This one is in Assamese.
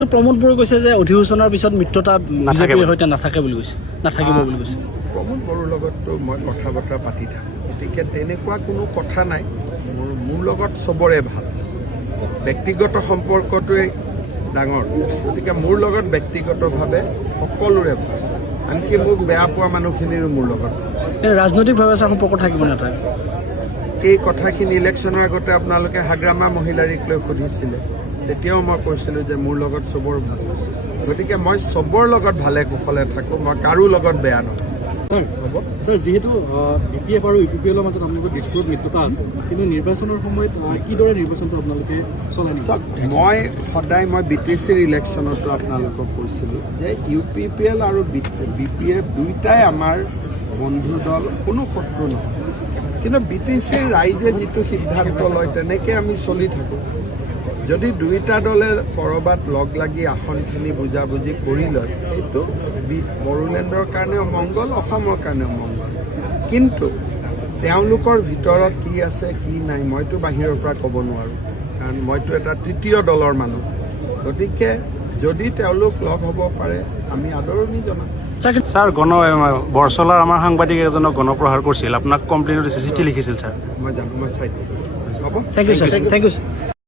প্ৰমোদ বড়োৱে কৈছে যে অধিসূচনাৰ পিছত মিত্ৰতা বিজেপিৰ সৈতে নাথাকে বুলি কৈছে, নাথাকিব বুলি কৈছে। প্ৰমোদ বড়োৰ লগততো মই কথা বতৰা পাতি থাকোঁ, গতিকে তেনেকুৱা কোনো কথা নাই। মোৰ লগত চবৰে ভাল, ব্যক্তিগত সম্পৰ্কটোৱে ডাঙৰ, গতিকে মোৰ লগত ব্যক্তিগতভাৱে সকলোৰে ভাল, আনকি মোক বেয়া পোৱা মানুহখিনিৰো মোৰ লগত ভাল। ৰাজনৈতিকভাৱে সম্পৰ্ক থাকিব নাথাকে। এই কথাখিনি ইলেকশ্যনৰ আগতে আপোনালোকে হাগ্ৰামা মহিলাৰীক লৈ সুধিছিলে, তেতিয়াও মই কৈছিলোঁ যে মোৰ লগত চবৰ ভাল, গতিকে মই চবৰ লগত ভালে কুশলে থাকোঁ, মই কাৰো লগত বেয়া নহয়। হ'ব ছাৰ, যিহেতু BPF আৰু UPPL ৰ মাজত আপোনালোকৰ দিছপুৰত মিত্ৰতা আছে, কিন্তু নিৰ্বাচনৰ সময়ত কিদৰে নিৰ্বাচনটো আপোনালোকে চলাই নিছে? মই সদায় BTC ৰ ইলেকশ্যনতো আপোনালোকক কৈছিলোঁ যে UPPL আৰু BPF দুয়োটাই আমাৰ বন্ধু দল, কোনো শত্ৰু নহয়, কিন্তু BTC ৰ ৰাইজে যিটো সিদ্ধান্ত লয় তেনেকৈ আমি চলি থাকোঁ। যদি দুয়োটা দলে ক'ৰবাত লগ লাগি আসনখিনি বুজাবুজি কৰি লয়, সেইটো বড়োলেণ্ডৰ কাৰণেও মংগল, অসমৰ কাৰণেও মংগল। কিন্তু তেওঁলোকৰ ভিতৰত কি আছে কি নাই মইতো বাহিৰৰ পৰা ক'ব নোৱাৰোঁ, কাৰণ মইতো এটা তৃতীয় দলৰ মানুহ। গতিকে যদি তেওঁলোক লগ হ'ব পাৰে আমি আদৰণি জনাম। ছাৰ, বৰচলাৰ আমাৰ সাংবাদিক এজনক গণপ্ৰহাৰ কৰিছিল, আপোনাক কমপ্লেইন দিছে, চিঠি লিখিছিল ছাৰ। মই জানো, মই চাই দিম। হ'ব, thank you sir, thank you sir.